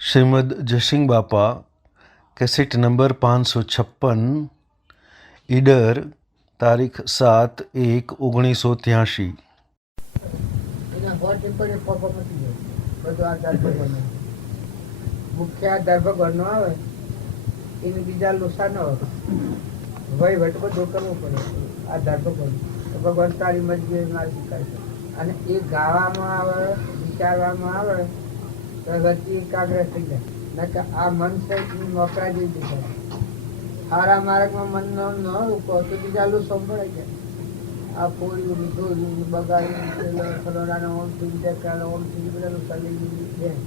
श्रीमद जयसिंह बापा cassette number 556 Idar तारीख 7/1/1983। મુખ્ય આધાર ભગવાનનો આવે એને બીજા લોસા ન હોય, વહીવટ બધો કરવો પડે. આધાર ભગવાન તો ભગવાન તારી મરજી ના શીખાય છે. અને એ ગાવામાં આવે, વિચારવામાં આવે તો વચ્ચે એકાગ્ર થઈ જાય. ના કે આ મન છે એ મોકરા જેવી દેખાય. સારા માર્ગમાં મન ન રોકો તો બીજા લોસો મળે છે. આ ફોડ્યું ધોયું બગાડ્યું ફલોડાને ઓમ થઈ જાય, ઓમ થઈ બધા લોસા લઈ જાય.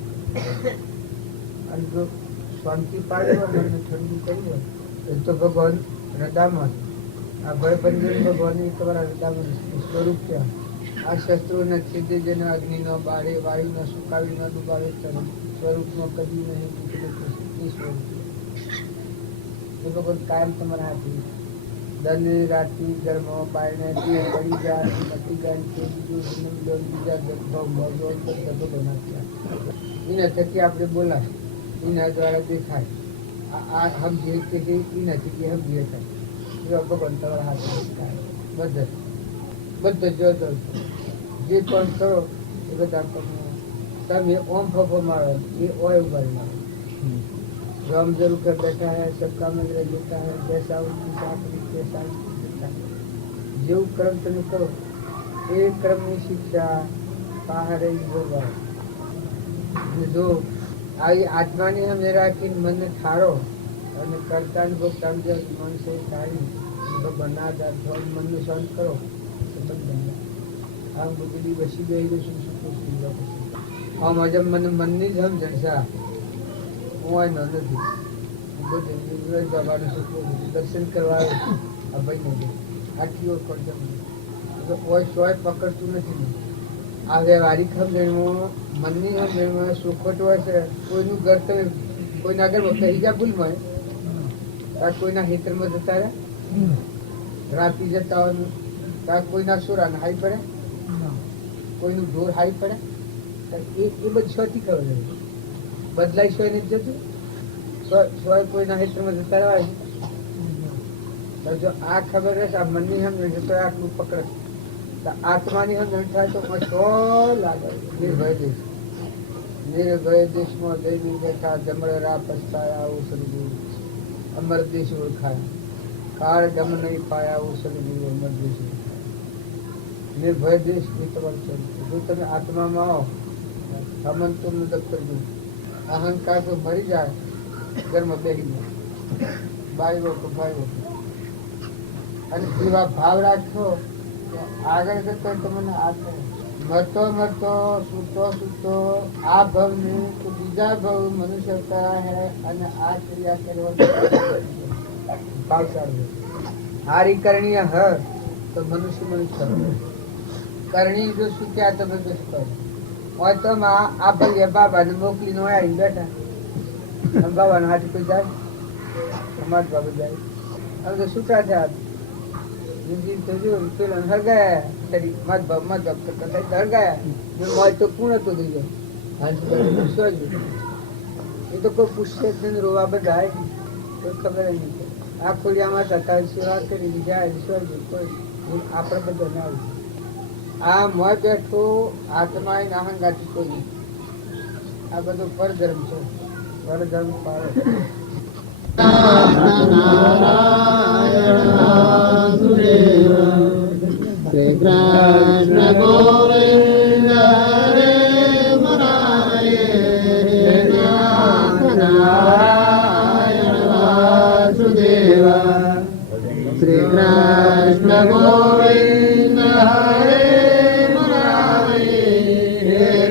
અને જો શાંતિ પાડ્યો મને ઠંડુ કર્યું એ તો ભગવાન હૃદામાં, આ ભયભંજન ભગવાન એ તમારા હૃદામાં સ્વરૂપ છે. આ શત્રુને છેદે જેને અગ્નિ ન બાળે, વાયુ ન સુકાવી ન ડૂબાવે, સ્વરૂપમાં કદી નહીં સ્વરૂપ એ ભગવાન કાયમ તમારા હાથે. ધન રાતી ધર્મ પાયણે પડી જાય મટી જાય તે બીજું બીજા ભગવાન એના થકી આપણે બોલાય, એના દ્વારા દેખાય. આ સમજીએ કે એના થકી સમજીએ થાય. ભગવાન તમારા હાથ બધા બધો જોતો જે પણ કરો એ બધા તમે ઓમ ફફો મારો એ ઓય ઉભા મારો. राम जरूर कर बैठा है, सबका मंदिर लेता है, जैसा उनकी साथ જેવું કર્મ તમે કરો એ કર્મની શિક્ષા બહાર હોगा. જો આવી આત્માની હમે રાખીને મનને ઠારો અને કરતા ને ભોગતા મન સે ઠારી ભગવાનના આધાર મનને શાંત કરો. આમ બુદ્ધિ વસી ગયેલું શું આમ અજમ મને મનની જ સમજણ છે. હું નથી દર્શન કરવા ભાઈ આટલી ઓળખ સોય પકડતું નથી. આ વ્યવહારિક સમજણમાં મનની સમજણમાં સુખવટ હોય છે. કોઈનું ઘર તો કોઈના ઘરમાં કહી જા ભૂલમાં કોઈના હેતરમાં જતા રહે, રાતી જતા હોય કોઈના સોરાને હાઈ પડે, કોઈનું ઢોર હાઈ પડે. એ બધું શોથી ખબર છે બદલાઈ સોય નથી જતું. સોય કોઈના હેતરમાં જતા રહેવાય. જો આ ખબર રહેશે આ મનની સમજણ તો આટલું પકડે. આત્માની સમજણ થાય તો સો લાગે. નિર્ભય દેશ, નિર્ભય દેશમાં દૈની બેઠા જમણરા પસ્તાયા ઓ સદગુરુ અમર દેશ ઓળખાયા. કાળ ગમ નહીં પાયા ઓ સદગુરુ અમર દેશ ઓળખાયા. નિર્ભય દેશ એ તમારું સ્વરૂપ. જો તમે આત્મામાં આવો હમન તુમનું દફતર દઉં. અહંકાર તો મરી જાય ઘરમાં બેસી જાય, ભાઈઓ તો ભાઈઓ. અને એવા ભાવ રાખશો આગળ જતો તમને આ મરતો મરતો સૂતો સૂતો આ ભવ ને તો બીજા ભવ મનુષ્ય અવતાર હૈ અને આ ક્રિયા કરવા ભાવ ચાલુ. હારી કરણીય હ તો મનુષ્ય મનુષ્ય કરણી જો સુખ્યા તમે બેસતો હોય તો આ ભાઈ બાબાને મોકલીને આવીને બેઠા. બાબાના હાથ કોઈ જાય અમાર બાબા જાય હવે તો છૂટા થયા. એ તો કોઈ પૂછશે રોવા બધા ખબર નહીં. આ ખોડિયામાં હતા સેવા કરી જાય આપડે બધા ના આવે. આ મોય બેઠો આત્મા એ નાહંગાથી કોઈ. આ બધું પરધર્મ છે. પરધર્મ પાડે. શ્રી કૃષ્ણ ગોવિંદ હરે મુરારે નારાયણ વાસુદેવ. શ્રી કૃષ્ણ ગોવિંદ હરે મુરારે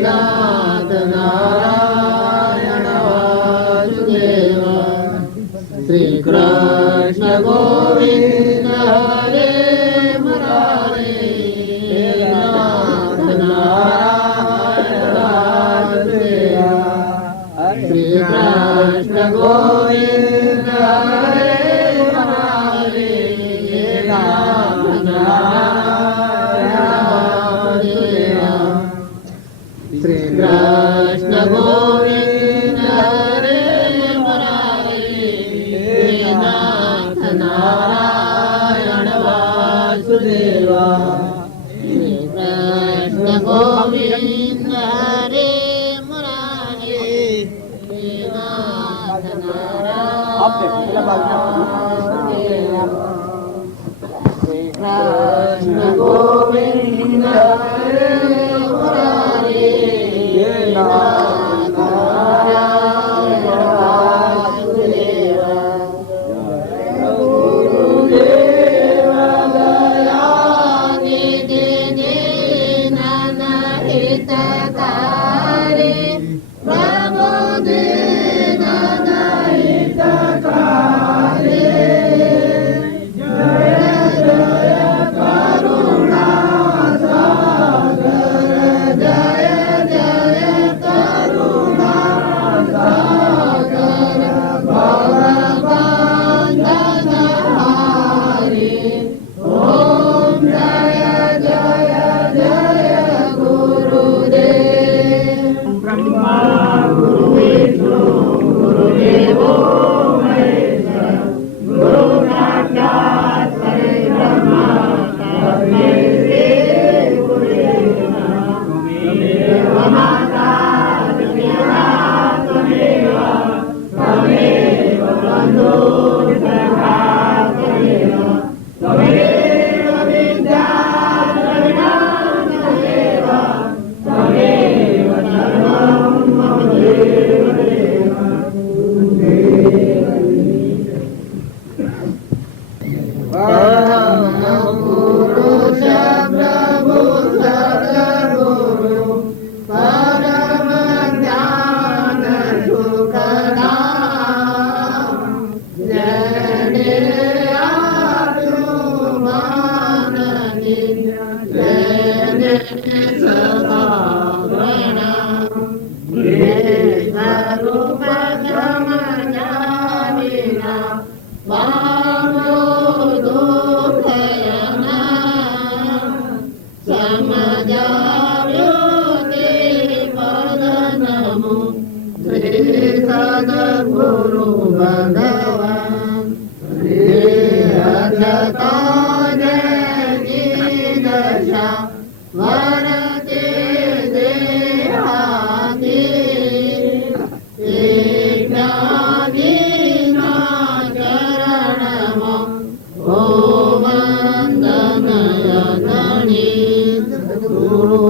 નાથ નારાયણ વાસુદેવ. શ્રી કૃષ્ણ ગોવિંદ હરે મુરારે નાથ નારાયણ વાસુદેવ. શ્રી કૃષ્ણ ગોવિંદ હરે મુરારે નાથ નારાયણ વાસુદેવ. શ્રી કૃષ્ણ ગોવિંદ કૃષ્ણ ગોવિંદ હરે મુરારી નાથ નારાયણ વાસુદેવ ગુરુદેવ દયાનિધિ દીનન હિતકારી પ્રભુ દીનન હિતકારી સદગુરુ ભગવાન દશા વરતે દેહાતી જ્ઞાનીના ચરણમાં ઓ વંદનય ગણિત ગુરુ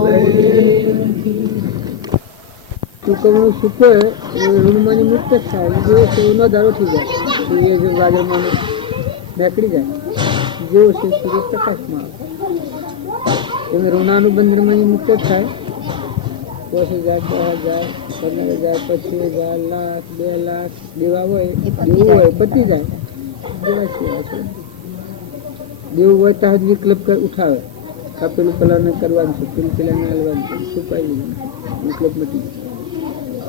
ચૂકવણું શીખે ઋણમાંની મુક્ત થાય જેવો સેવનો દારો થઈ જાય તો એ જો ગાજરમાં બેકડી જાય જેવો છે સૂર્ય પ્રકાશમાં આવે તમે ઋણાનુબંધનમાંની મુક્ત થાય 50,000, 10,000, 15,000, 25,000, લાખ 2 લાખ દેવા હોય દેવું હોય પતી જાય દેવા છે દેવું હોય તો જ વિકલ્પ ઉઠાવે કાપેલું પેલાને કરવાનું છે પેલું પેલાને હાલવાનું છે છુપાઈ વિકલ્પ નથી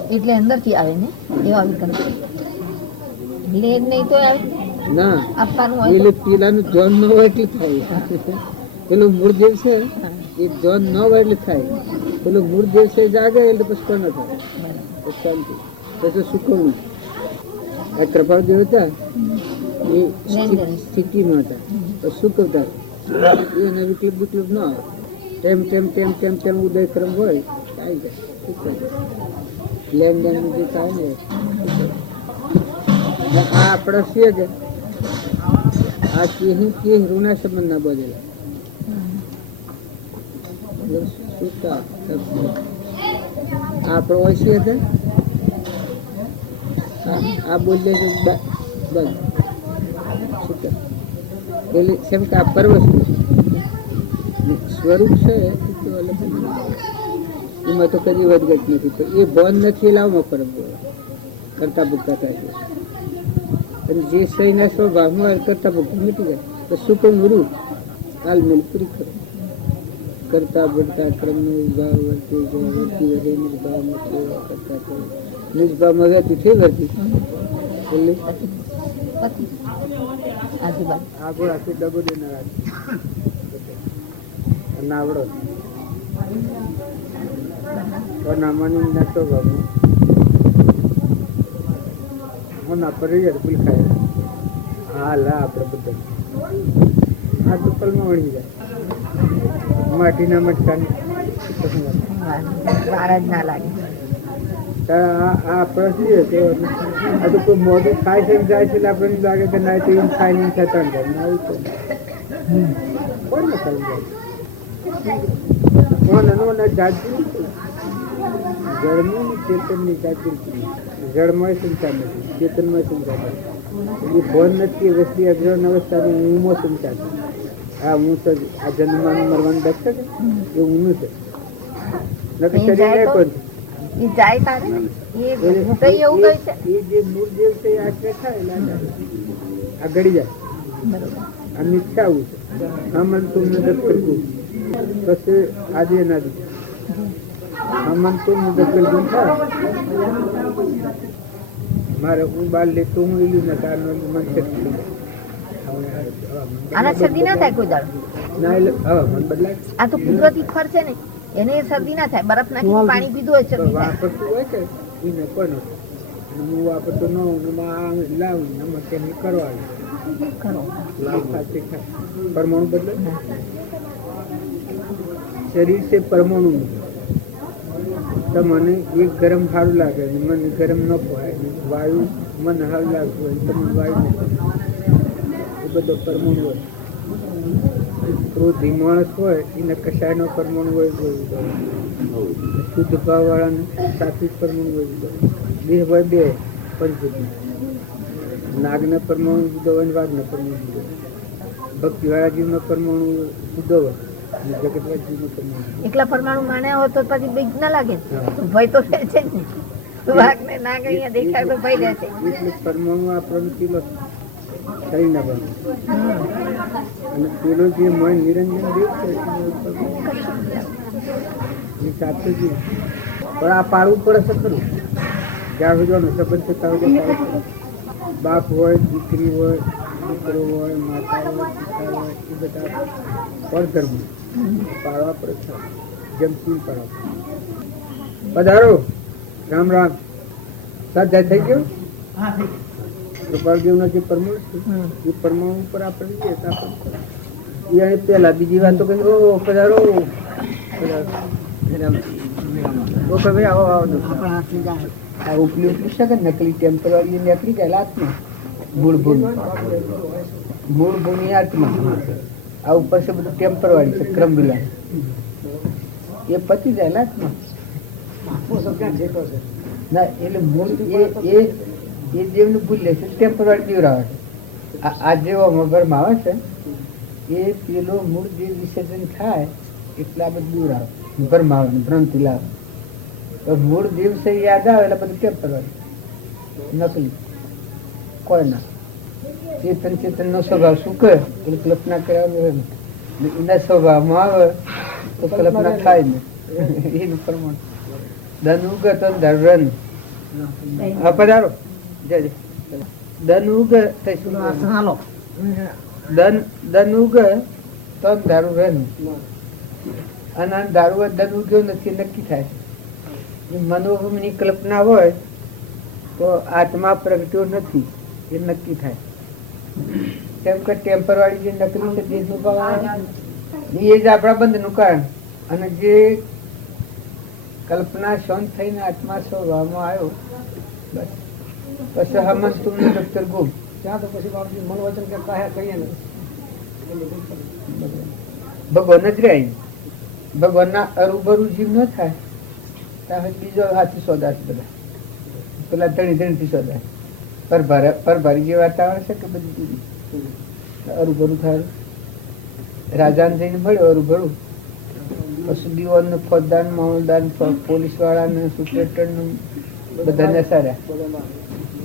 એટલે અંદરથી આવે ને એવા વિકલ્પ લેન નહીં તો આવે ના આપવાનું એટલે હોય પેલાનું જોન ન હોય એટલે થાય પેલું મૂળ દેવ છે એ જોન ન હોય એટલે થાય પેલું મૂળ દેવ છે જાગે એટલે પછી પણ ન થાય શાંતિ પછી સુકવણું આ કૃપાળ દેવ હતા એ સ્થિતિમાં હતા પછી સુકવતા એના વિકલ્પ વિકલ્પ ન આવે તેમ ઉદય ક્રમ હોય આવી જાય સુકવાઈ જાય લેનદેન જે થાય ને આ આપણા છે કે આ કે ઋણા સંબંધ ના બદલા આપણો હોય છે આ બોલે છે બંધ એટલે કેમ કે આ પરવશ સ્વરૂપ છે તો અલગ એમાં તો કદી વધઘટ નથી તો એ ભાન નથી લાવમાં પરમ કરતા ભૂખતા થાય છે અને જે સહીના સ્વભાવમાં હોય કરતા ભૂખતા મીટી જાય તો સુકમ રૂપ હાલમેલ પૂરી કરો કરતા ભૂખતા ક્રમનો વિભાવ વર્તી રહે નિર્ભાવમાં સેવા કરતા કરો નિષ્ભાવમાં વહેતું થઈ વર્તી એટલે આગળ આખી ડગો દેનાર નાવડો નામાની નાખતો બાબુ હું ના પર ભૂલ ખાય હા લા આપણે બધા આ ટુકલમાં વળી જાય માટીના મટકાની વાર જ ના લાગે આ પ્રશ્ન તો આ તો કોઈ મોઢું ખાય છે ને જાય છે એટલે આપણને લાગે કે ના તો એમ ખાય નહીં થતા આવી તો કોણ ને ખાઈ જાય કોણ જાતિ જળમાં ચેતનની જાતિ જળમાં સંચાર નથી ચેતનમાં સંચાર નથી એ ભોન નથી વસ્તી અગ્રહણ અવસ્થાની ઊંઘમાં સંચાર છે આ હું તો આ જન્મવાનું મરવાનું દક્ષ છે એ ઊંઘનું છે નકર શરીર પણ એ જાય તારે ને એ તો એવું ગયું છે એ જે મૂળ દેવ છે એ આશ્રય થાય એટલે આ ગળી જાય બરોબર આ મિથ્યા આવું છે હમન તુમને દખલ કુ પછી આજે ના દી હમન તુમને દખલ કુ થાય મારે હું બાર લેતો હું એલું ના કારણ મન શક્તિ આના શરદી ના થાય કોઈ દાડો ના એટલે હા મન બદલાય આ તો કુદરતી ફર છે ને એને શરદી ના થાય બરફ નાખી પાણી પીધું હોય શરદી થાય વાપરતું હોય કે એને કોને હું વાપરતો ન હું લાવું નમક એને કરવાનું ખરો લાવ ખાતે ખાય પરમાણુ બદલે શરીર છે પરમાણુ તો મને એક ગરમ સારું લાગે મને ગરમ ન પોહાય વાયુ મને સારું લાગતું હોય તો મને વાયુ ન એ બધો પરમાણુ હોય ક્રોધી માણસ હોય એને કશાયનો પરમાણુ હોય શુદ્ધ ભાવ વાળાને સાત્વિક પરમાણુ હોય દેહ હોય બે પંચભૂત નાગના પરમાણુ જુદો હોય ને વાઘના પરમાણુ જુદો ભક્તિ વાળા જીવનો પરમાણુ જુદો હોય જગતવાદ જીવનો પરમાણુ એકલા પરમાણુ માન્યા હોય તો પછી બીક ના લાગે તો ભય તો રહે છે જ ને વાઘ ને નાગ અહીંયા દેખાય તો ભય રહે છે એટલે પરમાણુ આ પ્રવૃત્તિનો થઈ ના બને અને પેલો જે મન નિરંજન દેવ છે એ સાથે જ પણ આ પાડવું પડે છે ખરું જ્યાં સુધીનો સંબંધ છે ત્યાં સુધી બાપ હોય દીકરી હોય દીકરો હોય માતા હોય પિતા હોય એ બધા પરધર્મ પાડવા પડે છે જમતી પાડવા પધારો રામ રામ સાધ્યા થઈ ગયું કૃપાલદેવના જે પરમાણુ છે એ પરમાણુ ઉપર આપણે જઈએ તો આપણે એ પહેલા બીજી વાત તો કહી ઓ પધારો ભાઈ આવો આવો આ ઉપલી ઉપલી શકે નકલી ટેમ્પરરી નીકળી જાય આત્મા મૂળ ભૂમિ આત્મા આ ઉપર છે બધું ટેમ્પરવાળી છે ક્રમબિલા એ પતી જાય આત્મા ના એટલે મૂળ એ જેમનું ભૂલ લે છે ટેમ્પરરી દીવરાવે છે આ જેવો મગરમાં આવે છે એ પેલો મૂળ જે વિસર્જન થાય એટલા બધું દીવરાવે ભરમાં આવે ભ્રાંતિ લાવે તો મૂળ દિવસે યાદ આવે એટલે બધું ટેમ્પરરી નકલી કોઈ ના ચેતન નો સ્વભાવ શું કહે એટલે કલ્પના કરવાનું એના સ્વભાવમાં આવે તો કલ્પના થાય ને એનું પ્રમાણ ધન ઉગત ધર્મ પધારો જય ધન ઉગ ધન ઉગ તો દારૂ રહેનું અને દારૂ ધન ઉગ્યો નથી નક્કી થાય મનોભૂમિની કલ્પના હોય તો આત્મા પ્રગટ્યો નથી એ નક્કી થાય કેમ કે ટેમ્પરવાળી જે નકલી છે દેશનું ભાવ એ જ આપણા બંધનું કારણ અને જે કલ્પના શાંત થઈને આત્મા સ્વભાવમાં આવ્યો બસ પછી હમન તુમને ડોક્ટર ગુમ ત્યાં તો પછી મન વચન કે કહીએ ને ભગવાન જ રહે ભગવાનના અરુબરુ જીવ ન થાય ત્યાં બીજો હાથી સોદા છે બધા પેલા ધણી સોદા પરભારી જે વાતાવરણ છે કે બધી અરુભરું થાય રાજાને જઈને મળ્યો અરુભરું પછી દીવાન ને ફોજદાર મામલદાર પોલીસ વાળા ને સુપ્રિન્ટેન્ડન્ટ બધાને સાર્યા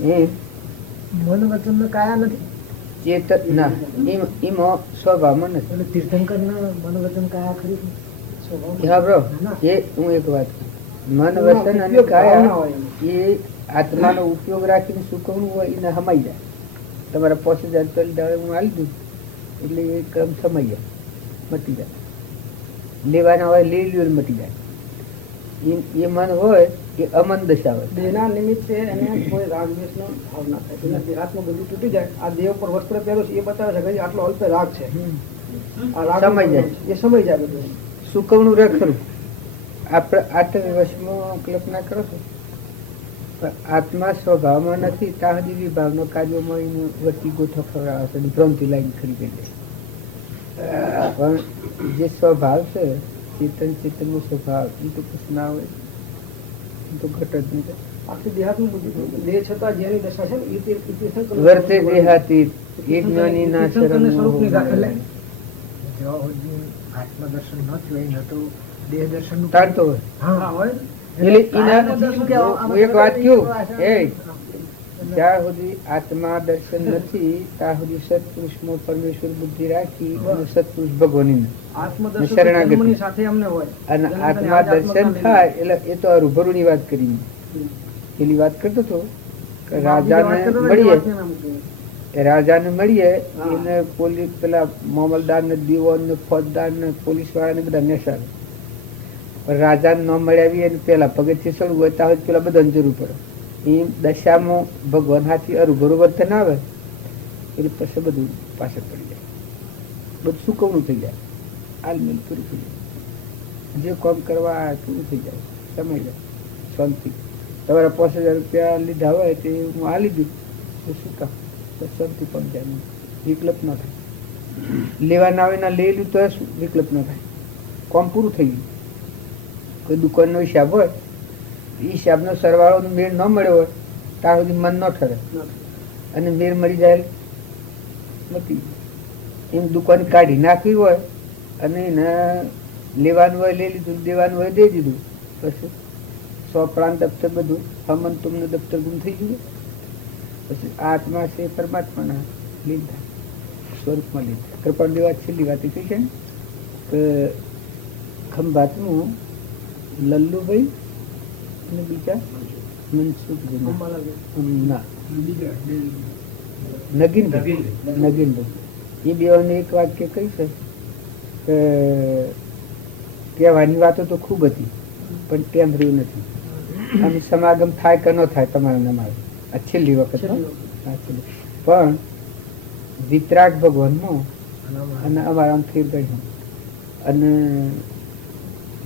એ મન વચન કાયા નથી ચેતન ના એમાં સ્વભાવમાં નથી તીર્થંકર ના મન વચન કાયા ખરી હા બ્રો એ હું એક વાત મન વચન અને કાયા એ આત્માનો ઉપયોગ રાખીને શું કરવું હોય એને સમાઈ જાય તમારા 5000 પેલ દાડે હું આલી દઉં એટલે એ ક્રમ સમાઈ જાય મટી જાય લેવાના હોય લઈ લ્યો મટી જાય એ મન હોય એ અમન દશા હોય દેહના નિમિત્તે એને કોઈ રાગદ્વેષનો ભાવ ના થાય દેહાત્મ બધું તૂટી જાય આ દેહ પર વસ્ત્ર પહેરો છે એ બતાવે છે કે આટલો અલ્પ રાગ છે આ રાગ સમાઈ જાય એ સમય જાય બધું સુકવણું રહે ખરું આપણે આઠ વર્ષમાં કલ્પના કરો છો પણ આત્મા સ્વભાવમાં નથી ત્યાં સુધી વિભાવનો કાર્યોમાં એને વચ્ચે ગોઠો ખવડાવે છે અને ભ્રમથી લાઈન ખરી ગઈ છે. પણ જે સ્વભાવ છે ચેતન ચેતનનો સ્વભાવ એ તો કશું ના હોય, એ તો ઘટ જ નહીં. આખી દેહાતનું બધું દેહ છતાં જેની દશા છે ને એ તીર્થંકર વર્તે દેહાતીત એક જ્ઞાની ના શરમ સ્વરૂપની ગાથ. એટલે જ્યાં સુધી આત્મદર્શન ન થયું એ ન તો દેહ દર્શનનું તારતો હોય. હા હોય. એટલે હું એક વાત કહું, જ્યાં સુધી આત્મા દર્શન નથી ત્યાં સુધી સત્પુરુષમાં પરમેશ્વર બુદ્ધિ રાખી અને સત્પુરુષ ભગવાન શરણાગતિ સાથે અમને હોય અને આત્મા દર્શન થાય એટલે એ તો રૂબરૂ ની વાત કરી. પેલી વાત કરતો હતો કે રાજાને મળીએ એને પોલીસ પેલા મામલદાર ને દીવાન ને ફોજદાર ને પોલીસ વાળા ને બધા નેસાર, રાજા ન મળ્યા એને પેલા પગથિયે ચડવું હોય ત્યાં પેલા બધાને જરૂર પડે. એ દશામાં ભગવાન હાથી અરૂભરું વર્તન આવે એટલે પછી બધું પાછળ પડી જાય, બધું સુકવણું થઈ જાય, આલમેલ પૂરું થઈ જાય, જે કામ કરવા પૂરું થઈ જાય, સમય જાય શાંતિ. તમારા 5000 રૂપિયા લીધા હોય તે હું આ લીધું તો શું કામ શાંતિ પણ જાય, વિકલ્પ ન થાય. લેવાના આવે ના લઈ લીધું તો વિકલ્પ ન થાય, કામ પૂરું થઈ ગયું. કોઈ દુકાનનો હિસાબ હોય એ હિસાબનો સરવાળો મેળ ન મળ્યો હોય ત્યાં સુધી મન ન ઠરે, અને મેળ મળી જાય નથી. એમ દુકાન કાઢી નાખવી હોય અને એને લેવાનું હોય લઈ લીધું, દેવાનું હોય દઈ દીધું, પછી સોપડાન દફતર બધું હમન તુમને દફતર ગુમ થઈ ગયું. પછી આત્મા છે પરમાત્માના લીન થાય, સ્વરૂપમાં લીન થાય. કૃપાળની વાત છેલ્લી વાત એ કહી છે ને કે ખંભાતનું લલ્લુભાઈ અને બીજા નગીનભાઈ એ બેઓને એક વાક્ય કહી છે કે કહેવાની વાતો તો ખૂબ હતી પણ તેમ રહ્યું નથી. આમ સમાગમ થાય કે ન થાય તમારે ને મારે આ છેલ્લી વખત પણ વિતરાગ ભગવાનમાં અને અમારા આમ ફેર ગણ્યું અને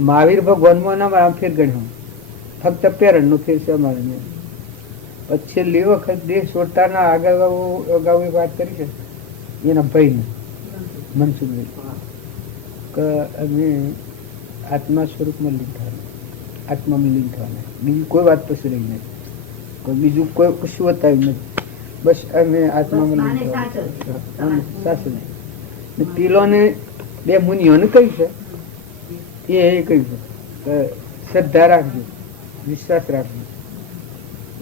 મહાવીર ભગવાનમાં અને અમારા આમ ફેર ગણ્યું. ફક્ત પેરણ નો ફેર છે અમારે. પછી છેલ્લી વખત દેહ છોડતાના આગળ અગાઉ એક વાત કરી છે એના ભાઈને મનસુખભાઈ કે અમે આત્મા સ્વરૂપમાં લીન થવાના, આત્મામાં લીન થવાના, બીજી કોઈ વાત પછી રહી નથી, બીજું કોઈ કશું બતાવ્યું નથી, બસ અમે આત્મામાં લીન થવાના. પેલોને બે મુનિઓને કહ્યું છે એ કહ્યું છે કે શ્રદ્ધા રાખજો, વિશ્વાસ રાખજો.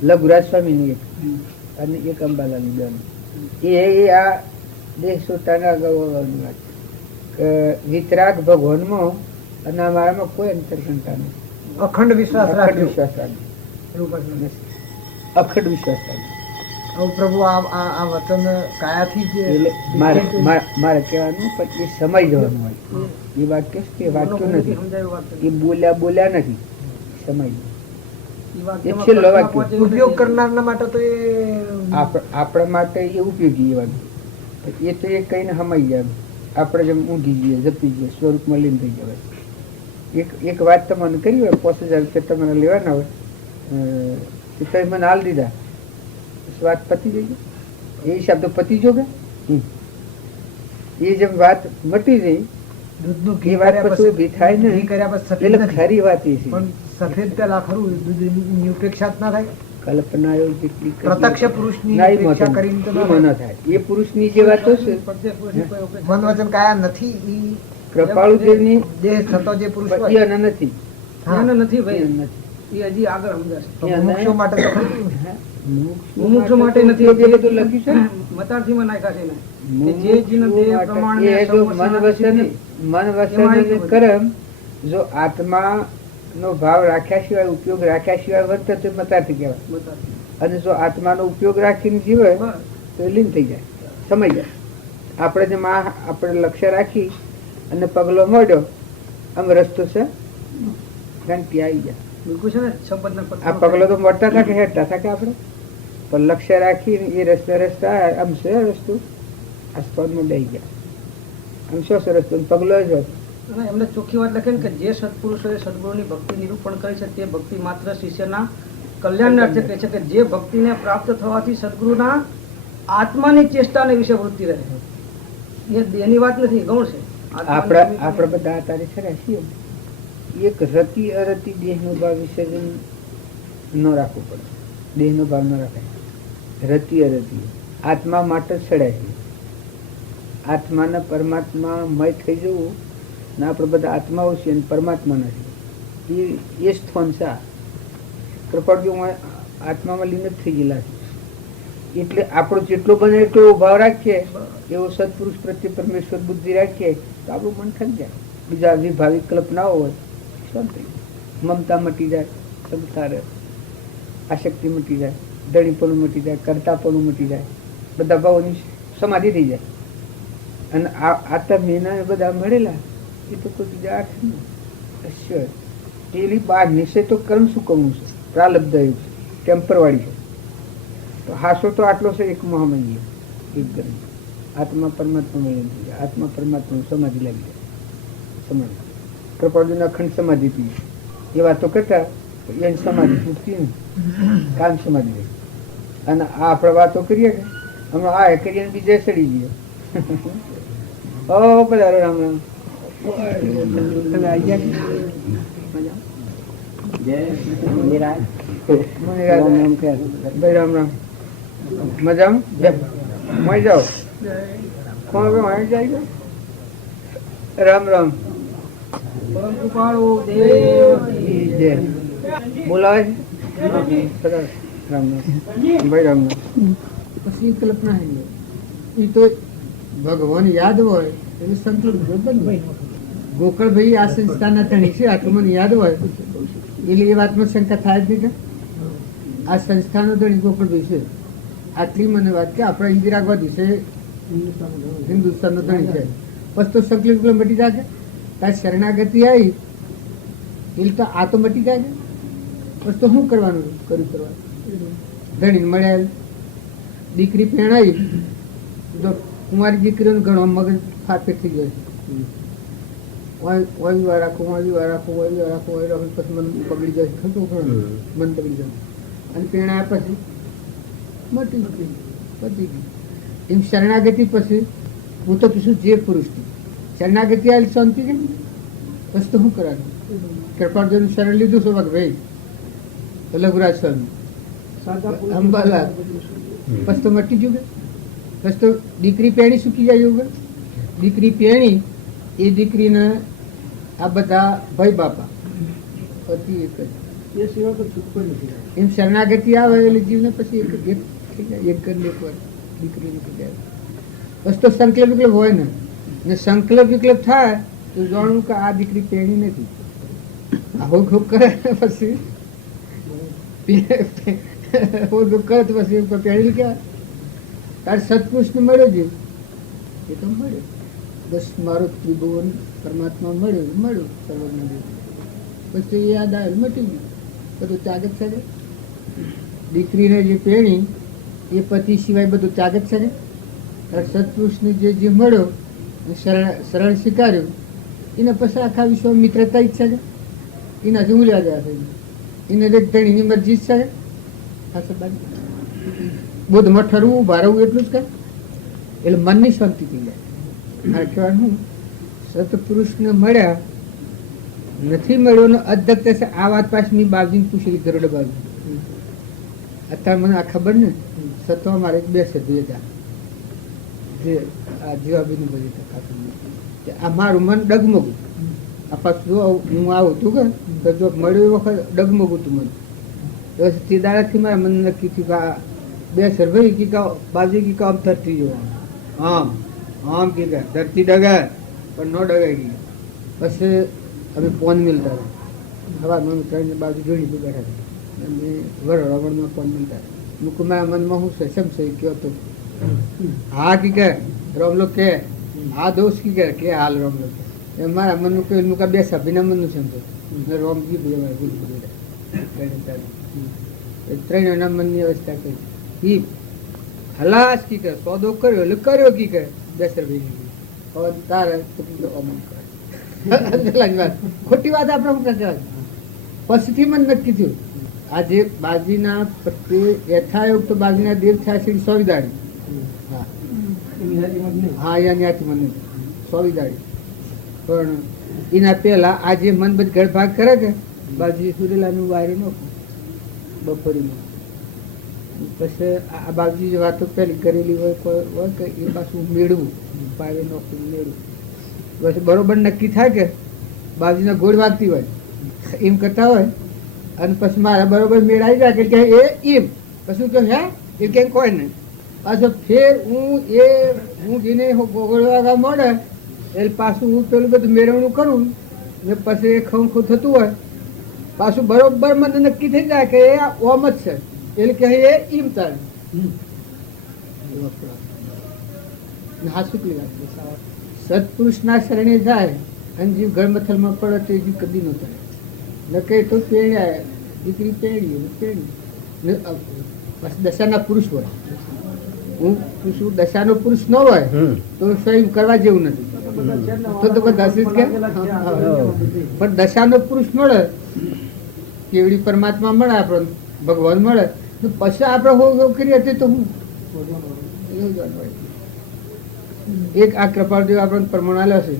લઘુરાજ સ્વામીની એક અને એક અંબાલાલની બેન એ આ દેહ છોડતાના અગાઉની વાત છે કે વિતરાગ ભગવાનમાં અને અમારામાં કોઈ અંતર ઘંટા નહીં. અખંડ વિશ્વાસ રાખજો, અખંડ વિશ્વાસ રાખજો. પ્રભુ આ વચન કાયાથી જ મારે કહેવાનું પણ એ સમય જવાનું હોય. એ વાક્ય કે વાક્યો નથી, એ બોલ્યા નથી, સમય ઉપયોગ કરનારના માટે તો આપણા માટે એ ઉપયોગી. એ તો એ કઈને સમાઈ જાય, આપણે જેમ ઊંઘી જઈએ, જપી જઈએ, સ્વરૂપમાં લીન થઈ જવાય. એક વાત તમને કરી હોય 5000 રૂપિયા તમારે લેવાના હોય તો મને હાલ દીધા, વાત પતી જઈ, એ હિસાબ તો પતી જો કે એ જેમ વાત મટી જઈ એ વાત પછી ઉભી થાય ને એટલે ખરી વાત એ છે. સફેદ પેલા ખરું દૂધની ઉપેક્ષા ના થાય, કલ્પના જેટલી પ્રત્યક્ષ પુરુષની ઉપેક્ષા કરીને તો ન થાય. એ પુરુષની જે વાતો છે મન વચન કાયા નથી, ઈ કૃપાળુદેવની દેહ થતો જે પુરુષ હોય એને નથી, નથી ભાઈ, એ હજી આગળ સમજાશે. મોક્ષો માટે તો મુમુક્ષુ માટે નથી, જે બધું લખ્યું છે મતાર્થીમાં નાખ્યા છે ને જે જીન દેહ પ્રમાણે મન વચન કર્મ જો આત્મા નો ભાવ રાખ્યા સિવાય, ઉપયોગ રાખ્યા સિવાય વર્તે તો મતાર્થી કહેવાય. અને જો આત્માનો ઉપયોગ રાખીને જીવે તો લીન થઈ જાય, સમય જાય. આપણે જેમ આપણે લક્ષ્ય રાખી અને પગલો મળ્યો આમ રસ્તો છે ક્રાંતિ આવી જાય. બિલકુલ છે ને. આ પગલો તો મળતા હતા કે હેઠતા હતા કે આપણે પણ લક્ષ્ય રાખીને એ રસ્તા આમ છે રસ્તો આસપાસમાં દઈ ગયા, આમ શું છે રસ્તો પગલો જ હોય. એમને ચોખ્ખી વાત લખે કે જે સત્પુરુષોએ સદગુરુની ભક્તિ નિરૂપણ કરી છે તે ભક્તિ માત્ર શિષ્યના કલ્યાણને અર્થે કહે છે કે જે ભક્તિને પ્રાપ્ત થવાથી સદગુરુના આત્માની ચેષ્ટાને વિશે વૃત્તિ રહે છે. એ દેહની વાત નથી, ગૌણ છે. આપણા બધા તારે ખરા છીએ એક રતિ અરતિ દેહનો ભાવ વિસર્જન ન રાખવું પડે. દેહનો ભાવ ન રાખાય. રતિ અરતિ આત્મા માટે જ સડાય છે. આત્માના પરમાત્મા મય થઈ જવું ને આપણે બધા આત્માઓ છીએ અને પરમાત્મા નથી. એ સ્થાન છે. કૃપાળજી આત્મામાં લીન જ થઈ ગયેલા છે. એટલે આપણો જેટલો બને એટલો ભાવ રાખીએ, એવો સત્પુરુષ પ્રત્યે પરમેશ્વર બુદ્ધિ રાખીએ તો આપણું મન થઈ જાય. બીજા વિભાવિક કલ્પનાઓ હોય શાંતિ, મમતા મટી જાય, સંસ્કાર આસક્તિ મટી જાય, ધણીપણું મટી જાય, કરતાપણું મટી જાય, બધા ભાવોની સમાધિ થઈ જાય. અને આતા મહિના બધા મળેલા એ તો કોઈ બીજા અર્થ નહીં. અશ્વર પેલી બાર નિશ્ચય તો કર્મ શું કરવું છે, પ્રાલબ્ધ એવું છે, ટેમ્પરવાળી છે. તો હાસો તો આટલો છે એક મહામંગી એક ગરમ આત્મા પરમાત્મા મળે થઈ જાય. આત્મા પરમાત્મા સમાધિ લાગી જાય. સમાધિ કૃપાળુના અખંડ સમાધિ પી એ વાતો કરતા એની સમાધિ તૂટતી ને કામ સમાધિ રહી. અને આ આપણે વાતો કરીએ કે હમણાં આ કરીએ ને બીજે સડી જઈએ. ઓ બધા રામ રામ તમે આવી ગયા ભાઈ રામ રામ મજામાં મળી જાઓ. કોણ મળી જાય રામ રામ પરમ કૃપાળુ દેવ જય બોલાવે રામ રામ ભાઈ રામ રામ. પછી કલ્પના એ તો ભગવાન યાદ હોય એટલે સંકલ્પ બંધ. ગોકળભાઈ આ સંસ્થાના ધણી છે આટલું મને યાદ હોય એટલે એ વાતમાં શંકા થાય જ નહીં કે આ સંસ્થાનો ધણી ગોકળભાઈ છે. આટલી મને વાત કે આપણા ઇન્દિરાવાદી છે, હિન્દુસ્તાનનો ધણી છે. પછી તો સંકલ્પ મટી જાય. તાર શરણાગતિ આવી એટલે તો આ તો મટી જાય. પછી તો શું કરવાનું કર્યું કરવાનું. ધણી મળ્યા, દીકરી પહેણાઈ તો કુંવારી દીકરીનું ઘણો મગજ ફાફે થઈ ગયો છે. વાવી વાર રાખું પછી મન બગડી જાય. ખતું ઘણું મન બગડી જાય. અને પહેણાયા પછી મટી ગયું, પતી ગયું. એમ શરણાગતિ પછી હું તો પૂછું જે પુરુષથી શરણાગતિ આવી શાંતિ કેમ પછી તો શું કરવાનું. કૃપાળજીનું શરણ લીધું છે ભાઈ લઘુરાજ સ્વામી અંબાલાલ પછી તો મટી ગયું કે પછી તો દીકરી પેણી સૂકી જાય એવું. દીકરી પેણી એ દીકરીને આ બધા ભાઈ બાપા પતિ એક જ એ સિવાય તો છૂટકો નથી. એમ શરણાગતિ આવે એટલે જીવને પછી એક થઈ જાય. એક ઘર એક વાર દીકરી નીકળી જાય. બસ તો સંકલ્પ વિકલ્પ હોય ને સંકલ્પ વિકલ્પ થાય તો જાણવું કે આ દીકરી પેણી નથી. આવું ખૂબ કરે પછી કરે તો પછી પેણી ક્યાં તારે સત્પુરુષને મળ્યો છે એ તો મળ્યો. બસ મારો ત્રિભુવન પરમાત્મા મળ્યો સર્વજ્ઞ. પછી એ યાદ આવે મટી ગયું. બધું ત્યાગ જ છે. દીકરીને જે પેણી એ પતિ સિવાય બધું ત્યાગ જ છે. સત્પુરુષને જે મળ્યો શરણ સ્વીકાર્યું એને પછી આખા વિશ્વ મિત્રતા જ છે. એનાથી ઉલ્યા ગયા છે. એને ધણીની મરજી જ છે. બોધમાં ઠરવું ભારવું એટલું જ કરે એટલે મનની શાંતિ થઈ જાય. આ કહેવાનું સત્પુરુષને મળ્યા નથી મળ્યો ને અધ્યક્ષ છે. આ વાત પાછી મેં બાબજીને પૂછેલી ગરોડા બાજુ. અત્યારે મને આ ખબર ને સત્વા મારે બે સભ્ય હતા જે આ જીવાબીનું બધી આ મારું મન ડગમગું. આ પાછું હું આવું હતું કે જો મળ્યું એ વખત ડગમગું હતું મને. બસ તે દાડાથી મારા મન નક્કી થયું કે આ બે સરભાઈ કી કા બાજુ કી કામ ધરતી જો આમ આમ કી કે ધરતી ડગે પણ ન ડગાઈ ગઈ. પછી અમે ફોન મિલતા હતા. હવા મને ત્રણ બાજુ જોડી બેઠા હતા અને વરવાળમાં ફોન મિલતા. મૂકું મારા મનમાં શું છે સમશે કયો તો હા કી કે રોમલો કે આ દોષ કી કે હાલ રોમલો કે મારા મનનું કહ્યું મૂકા બે સભીના મનનું સમજો રોમ કીધું ત્રણ મનની અવસ્થા કરી હલાસ કી કે સોદો કર્યો એટલે કર્યો કી કે બેસર ભાઈ તારે ખોટી વાત આપણે પછીથી મને નક્કી થયું આ જે બાજીના પ્રત્યે યથાયુક્ત બાજીના દેવ થયા છે સોવિદાળી. હા હા યાની આથી મને સોવિદાળી. પણ એના પહેલા આ જે મન બધ ગળભાગ કરે કે બાજી સુરેલાનું વાયરું નાખું બપોરીમાં. પછી આ બાજુ જે વાતો પહેલી કરેલી હોય કે એ પાછું મેળવું પાવે નોખું મેળવું. પછી બરોબર નક્કી થાય કે બાજુના ગોળ વાગતી હોય એમ કરતા હોય અને પછી મારા બરોબર મેળ આવી જાય કે એ એમ પછી કે હે એ કેમ કોઈ નહીં. પાછો ફેર હું જેને ગોળ વાગવા મળે એટલે પાછું હું પેલું બધું મેળવણું કરું ને પછી એ ખવું થતું હોય પાછું બરોબર મને નક્કી થઈ જાય કે એ ઓમ જ છે એટલે કે એ એમ તારે હાસુકલી વાત. સત્પુરુષના શરણે જાય અને જીવ ગળમથલમાં પડે તો એ જીવ કદી ન થાય. નકે તો પેણ્યા દીકરી પેણી દશાના પુરુષ હોય. હું પૂછું દશાનો પુરુષ ન હોય તો સ્વયં કરવા જેવું નથી. તો બધા કે પણ દશાનો પુરુષ મળે કેવડી પરમાત્મા મળે આપણને ભગવાન મળે તો પછી આપણે હો કરી હતી તો હું એક આ કૃપાળદેવ આપણને પ્રમાણ આલ્યો છે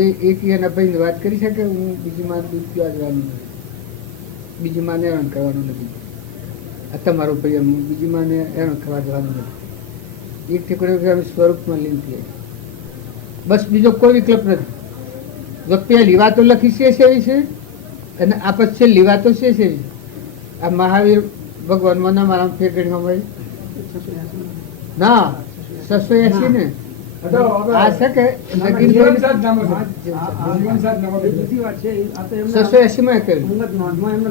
એ એક એના ભાઈ વાત કરી શકે હું બીજી માને દૂધ પીવા જવાનું નથી, બીજી માને હેરાન કરવાનું નથી. આ તમારો ભાઈ એમ બીજી માને હેરાન કરવા જવાનું નથી. એક ઠેકડે સ્વરૂપમાં લીન થઈએ બસ, બીજો કોઈ વિકલ્પ નથી. જો પહેલી વાતો લખી છે સેવી છે અને આ પછી છેલ્લી વાતો છે સેવી. આ મહાવીર ભગવાન ના મારા ફેર ગણી હોય ના 680 ને આ છે કે 680 માં કરેલું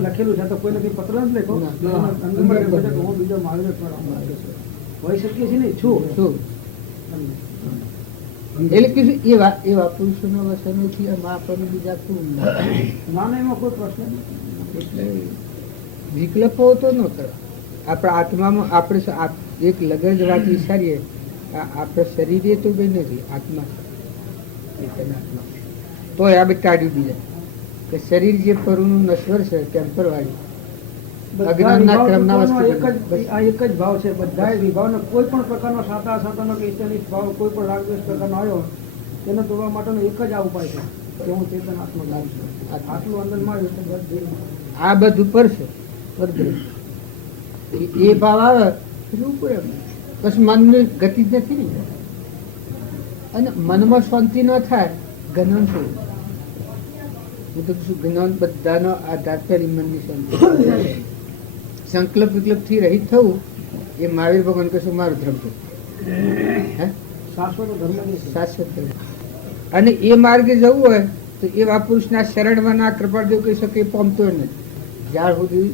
લખેલું છે તો કોઈ નથી પત્ર નથી લખ્યો બીજો મહાવીર હોય શકીએ છીએ નહીં છું એટલે કીધું એવા પુરુષોનો વસનોથી આપણને બીજા શું ના એમાં કોઈ પ્રશ્ન નથી. એટલે વિકલ્પો તો ન કરવા. આપણા આત્મામાં આપણે એક લગન જ વાત વિચારીએ આપણે શરીરે તો કઈ નથી, આત્મા આત્મા તો આ બધી કાઢી દીધા કે શરીર જે પરનું નશ્વર છે ટેમ્પર વાળી અજ્ઞાનના ક્રમના વસ્તુ આ એક જ ભાવ છે. બધા વિભાવનો કોઈ પણ પ્રકારનો સાતાનો કે ઈચ્છાનિષ્ઠ ભાવ કોઈ પણ રાગદ્વેષ પ્રકારનો આવ્યો તેને તોડવા માટેનો એક જ આ ઉપાય છે કે હું ચેતનાત્મક લાવું છું. આટલું અંદરમાં આ બધું પર છે એ ભાવ આવે બસ મનની ગતિ જ નથી ને. અને મનમાં શાંતિ ન થાય જ્ઞાન શું? હું તો શું જ્ઞાન બધાનો આધાર પહેલી મનની શાંતિ. સંકલ્પ વિકલ્પ થી રહિત થવું એ મહાવીર ભગવાન કશું મારું ધર્મ છે, શાશ્વત ધર્મ શાશ્વત ધર્મ. અને એ માર્ગે જવું હોય તો એવા પુરુષના શરણમાં ના કૃપાળદેવ કહી શકે એ પામતો નથી. જ્યાં સુધી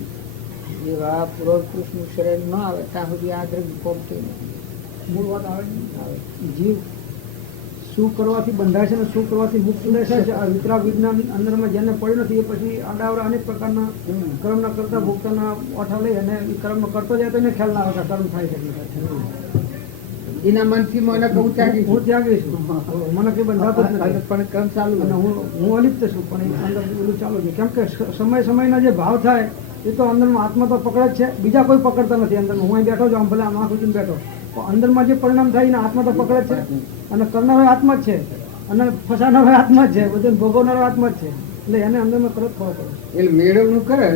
એવા પૂર્વ પુરુષનું શરણ ન આવે ત્યાં સુધી આ ધર્મ પામતો નથી. મૂળ વાત આવે જીવ શું કરવાથી બંધાય છે ને શું કરવાથી મુક્ત રહેશે છે. આ વિતરાગ વિજ્ઞાન અંદરમાં જેને પડ્યું નથી એ પછી આડાવડા અનેક પ્રકારના કર્મના કરતા ભોગતાના ઓઠા લઈ અને એ કર્મ કરતો જાય તો એને ખ્યાલ ના આવે કર્મ થાય છે. એના મનથી મને કહું ત્યાગી હું ત્યાગી છું, મને કઈ બંધાતો જ નથી પણ કર્મ ચાલુ અને હું અલિપ્ત છું પણ એ અંદર બધું ચાલુ છે. કેમ કે સમયના જે ભાવ થાય એ તો અંદરમાં આત્મા તો પકડે જ છે, બીજા કોઈ પકડતા નથી. અંદરમાં હું અહીં બેઠો છું, આમ ભલે આમ આંખ ઉઠીને બેઠો પણ અંદરમાં જે પરિણામ થાય એને આત્મા તો પકડે જ છે. અને કરનારો આત્મા જ છે અને ફસાનારો આત્મા જ છે, બધું ભોગવનારો આત્મા જ છે. એટલે એને અંદરમાં તરત ખબર પડે. એટલે મેળવણું કરે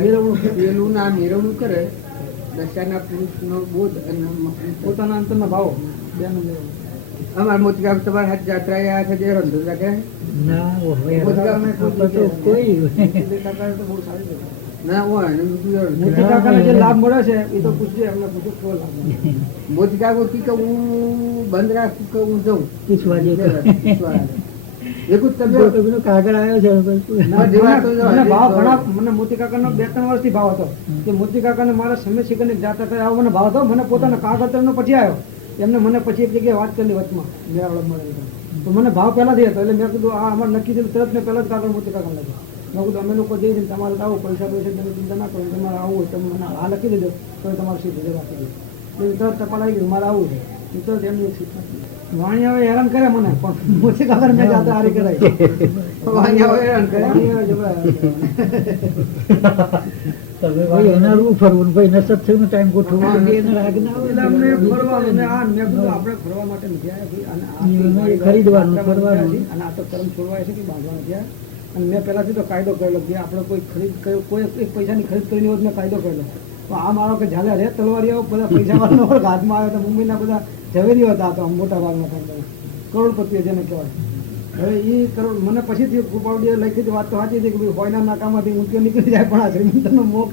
પેલું ના મેળવણું કરે દશાના પુરુષનો બોધ અને પોતાના અંતરના ભાવો બેનો અમારા મોતીગામ તમારા હાથ જાત્રા આવ્યા છે જે રંધો લાગે ના હોય મોતી કાકાને જે લાભ મળે છે એ તો પૂછજે એમને પૂછો કેવો લાભ મળે. મોતી કાકો કે હું બંધ રાખું કે હું જઉં કાગળ આવ્યો છે મને મોતી કાકાનો 2-3 વર્ષથી ભાવ હતો કે મોતી કાકાને મારા સમય શીખવાની જાતા કરે આવો મને ભાવ હતો. મને પોતાના કાગળ પછી આવ્યો એમને મને પછી એક જગ્યાએ વાત કરેલી વચમાં મેળો મળે તો મને ભાવ પહેલાથી હતો. એટલે મેં કીધું આ અમારે નક્કી થયું તરત મેં પહેલાં જ કાગળ મોતી કાકા લાગ્યો. મેં કીધું અમે લોકો જઈએ છીએ તમારે આવું પૈસા તમે ચિંતા ના કરો, તમારે આવું હોય તમે મને આ લખી દેજો તો તમારે સીટ ભેગા આપી દો. એટલે તરત ટપાલ આવી ગયું મારે આવું છે તરત એમની એક સીટ વાણી હવે હેરાન કરે મને પણ મોતી કાકા મેં જાતે હારી કરાવી વાણી હવે હેરાન કરે ભાઈ એના રૂ ફરવું ભાઈ એના સત્સંગનો ટાઈમ ગોઠવવો એના રાગ ના આવે એટલે અમને ફરવાનું ને આ મેં કીધું આપણે ફરવા માટે નથી આવ્યા ભાઈ, અને એને ખરીદવાનું, આપણે ફરવાનું. છે, અને આ તો કર્મ છોડવાય છે કે બાંધવા નથી આવ્યા. અને મેં પહેલાથી તો કાયદો કરેલો કે આપણે કોઈ ખરીદ કોઈ એક પૈસાની ખરીદ કરીને હોત મેં કાયદો કરેલો. તો આ મારો કે ઝાલા રે તલવારીઓ બધા પૈસા વાળાનો વર્ગ હાથમાં આવ્યો તો મુંબઈના બધા ઝવેરીઓ હતા તો આમ મોટા ભાગના હતા. કરોડપતિઓ જેને કહેવાય. હવે એ કરોડ મને પછીથી કૃપાવડીએ લખી હતી, વાત તો સાચી હતી કે ભાઈ હોયના નાકામાંથી ઊંચો નીકળી જાય, પણ આ શ્રીમંતનો મોગ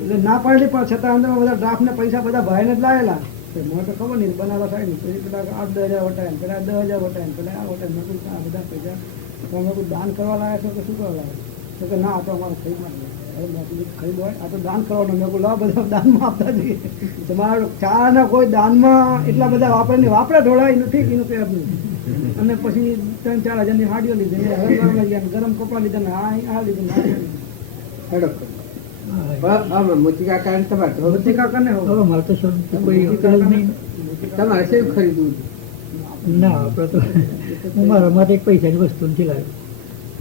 એટલે ના પાડલી, પણ છતાં અંદર બધા ડ્રાફ્ટ ને પૈસા બધા ભાઈને જ લાવેલા. મને તો ખબર નહીં બનાવવા થાય નહીં, પછી પેલા 8-10 હજાર વટાય, પેલા 10,000 વટાય, પેલા આ વટાય. મેં કીધું આ બધા પૈસા તમે કોઈ દાન કરવા લાવ્યા છો કે શું કરવા લાવ્યા? તો કે ના, આ તો અમારે ખરીદ માટે. હવે મેં કીધું ખરીદ હોય, આ તો દાન કરવાનું. મેં કહું લાવ બધા દાનમાં આપતા જઈએ. તમારો ચા ના કોઈ દાનમાં એટલા બધા વાપરે નહીં, વાપરે ઢોળાય નથી એનું કંઈ અર્થ નહીં. અને પછી 3-4 હજારની હાડીઓ લીધી ને હવે ગરમ લઈ ગયા, ગરમ કપડા લીધા ને આ લીધું ને આ લીધું. હેડો મોતી કાકા તમારે મોતી કાકાને હવે હવે મારે તો શું કોઈ અકલ જ નહીં. તમારે શું ખરીદવું છે? ના આપણે તો હું મારા માટે એક પૈસાની વસ્તુ નથી લાવ્યો.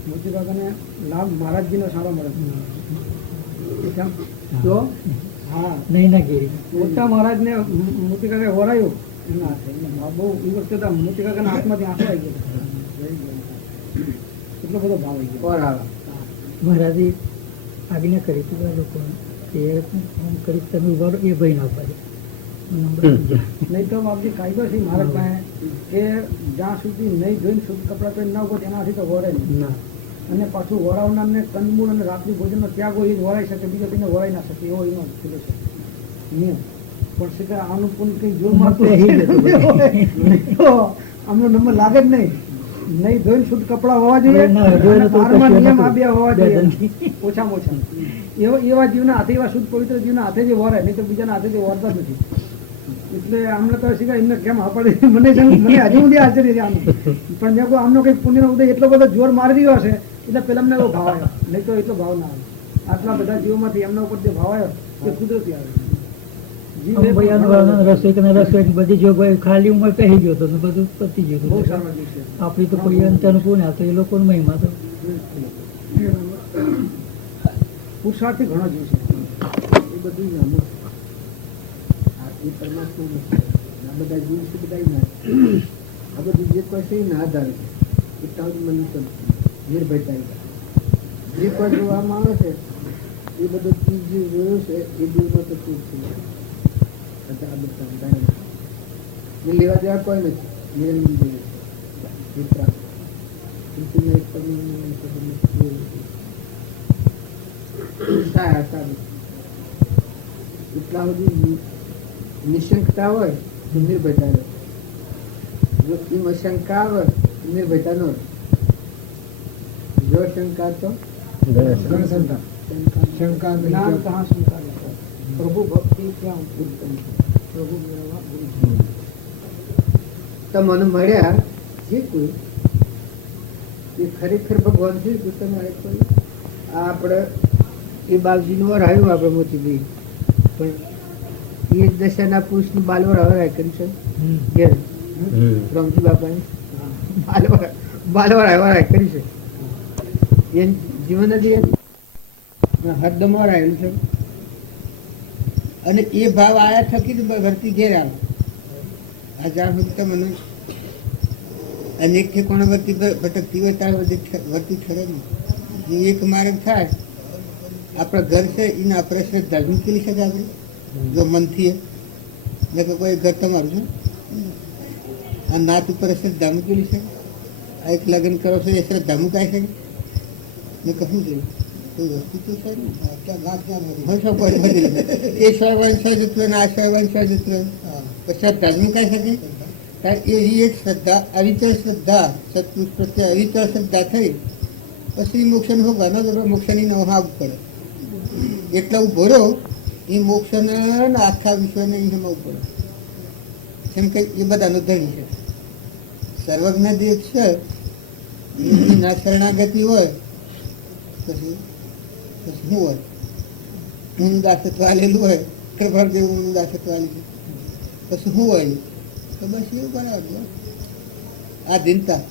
મોતી કાકાને લાભ મહારાજજીનો સારો મળે. કેમ? તો હા, નહીં ના ઘેરી મોટા મહારાજને મોતી કાકાએ વરાયું એમના હાથે. એટલે બહુ એ વખતે તો મોતી કાકાના હાથમાંથી આંસુ આવી ગયા. એટલો બધો ભાવ આવી ગયો. કોણ આવે? મહારાજે આજ્ઞા કરી હતી આ લોકોને કે હું કરીશ તમે ઉભા રહો, એ ભાઈ ના ઉભા રહે. નંબર નહીં તો બાપજી કાયદો છે મહારાજ પાસે કે જ્યાં સુધી નહીં જોઈને શુદ્ધ કપડાં પહેરી ના ઉભો એનાથી તો વરે નહીં. ના અને પાછું વરાવનારને કંદમૂળ અને રાત્રિ ભોજનનો ત્યાગ હોય એ જ વરાઈ શકે, બીજા કોઈને વરાઈ ના શકે એવો એનો કીધો છે નિયમ. પણ છે કે આનું પણ કંઈ જોર મારતું તો આમનો નંબર લાગે જ નહીં. નહીં ધોઈને શુદ્ધ કપડાં હોવા જોઈએ, ના, ધોઈને અને તો બારમાં કશું નિયમ નતું. આ બે હોવા બે જોઈએ દંડી. ઓછામાં ઓછા. એવા જીવના હાથે, એવા શુદ્ધ પવિત્ર જીવના હાથે જે વરાય, નહીં તો બીજાના હાથે જે વરતા જ નથી. એટલે આમને તો શીખાય એમને કેમ આપડે મને હજી સુધી આશ્ચર્ય છે આનું. પણ મેં કહું આમનો કંઈક પુણ્યનો ઉદય એટલો બધો જોર મારી રહ્યો હશે એટલે પેલા અમને એવો ભાવ આવ્યો, નહીં તો એટલો ભાવ ના આવે. આટલા બધા જીવોમાંથી એમના ઉપર જે ભાવ આવ્યો તે કુદરતી આવે. જીવ એ ભાઈ આનું રસોઈ કે રસોઈ બધી જો ભાઈ ખાલી ઉંમર પહેરી ગયો હતો ને બધું પતી ગયું બહુ હતું. સારા જીવ છે. આપણી તો કોઈ અંતનું કોણ હતો એ લોકોનો મહિમા તો પુરુષાર્થી ઘણો જીવ છે. એ બધું નાનું. આ એ પરમાત્મા નથી. આ બધા જીવ છે બધા ના. આ બધું જે કોઈ છે એ ના આધારે છે. એટલા બધું મને તો નિર્ભયતા જે કોઈ જોવામાં આવે છે એ બધું ચીજ જે જોયો છે એ દિવસો તો ચીજ છે. બધા આ બધા બધા ને લેવા દેવા કોઈ નથી. નિરંજન જેવું છે. એક રાત. କିନ୍ତୁ એક એટલા બધી નિશંકતા હોય તો નિર્ભયતા રહે. જો એમાં શંકા આવે તો નિર્ભયતા ન રહે. જો શંકા તો શંકા જ્ઞાન કહાં શંકા રહેતા. પ્રભુ ભક્તિ ક્યાં ઉત્તમ છે. પ્રભુ મેળવવા ગુરુ. તો મને મળ્યા જે કોઈ એ ખરેખર ભગવાન છે તો તમારે કોઈ આ આપણે એ બાલજીનું વર આવ્યું આપણે મોતીભાઈ પણ એ દશાના પુરુષનું બાલવર હવે કર્યું છે ઘેર રમજી બાપાને બાલવર આવ્યા કર્યું છે એ જીવન જ હરદમ વર આવેલું છે અને એ ભાવ આયા થકી જ ઘરથી ઘેર આવે આ જ્યાં સુધી તમને અનેક ઠેકોણા વર્તી ભટકતી હોય ત્યારે વર્તી ઠરે નહીં. એક માર્ગ થાય આપણા ઘર છે એને આપણે શ્રદ્ધા મૂકેલી છે આપણે જો મનથી ને કે કોઈ ઘર તમારું છે આ નાત ઉપર શ્રદ્ધા મૂકેલી છે. આ એક લગ્ન કરો છો એ શ્રદ્ધા મુકાય છે ને કહું છે કોઈ વસ્તુ તો છે ને એ સ્વયંવંશ જૂત્ર ને આ સ્વયંવંશ જૂત્ર શ્રદ્ધા જ મુકાઈ શકે. એવી એક શ્રદ્ધા અવિચળ શ્રદ્ધા સત્પુરુષ પ્રત્યે અવિચળ શ્રદ્ધા થઈ પછી મોક્ષને ભોગવા ન મોક્ષની ન આવવું પડે. એટલા ઉભો રહ્યો એ મોક્ષને આખા વિશ્વને એમાં પડે. જેમ કે એ બધાનો ધણી છે. સર્વજ્ઞ દેવ છે એના શરણાગતિ હોય પછી પછી શું હોય ઊંઘ દાસત્વ આલેલું હોય કૃપાળ દેવ ઊંઘ દાસત્વ આલેલું પછી શું હોય તો બસ એવું બરાબર આ દિનતા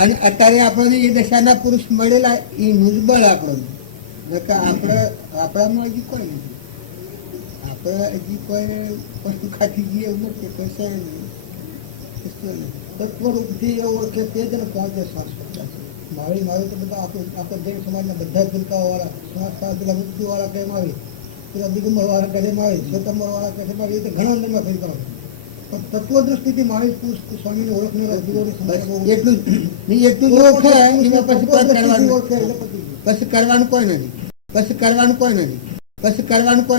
અને અત્યારે આપણને એ દશાના પુરુષ મળેલા એ નિર્બળ આપણને નકર આપણામાં હજી કોઈ નથી. આપણે હજી કોઈ વસ્તુ ખાતી જઈએ એવું નથી, કશે નહીં. તત્વરૂપથી એવું કે તે જ પહોંચે શાસ્ત્રતા છે. મારી તો બધા આપણે જૈન સમાજના બધા ભૂલકાઓવાળા સંસ્થા પેલા મૃત્યુવાળા કેમ આવે, પેલા દિગંબરવાળા કદમ આવે, શ્વેતંબરવાળા કદમ આવે, એ તો ઘણા અંદરમાં ફેરફાર આવે. પણ તત્વ દ્રષ્ટિથી મારી પુરુષ સ્વામીને ઓળખનારા એટલું જ ઓળખે, એમાં પછી કરવાનું કોઈ નથી.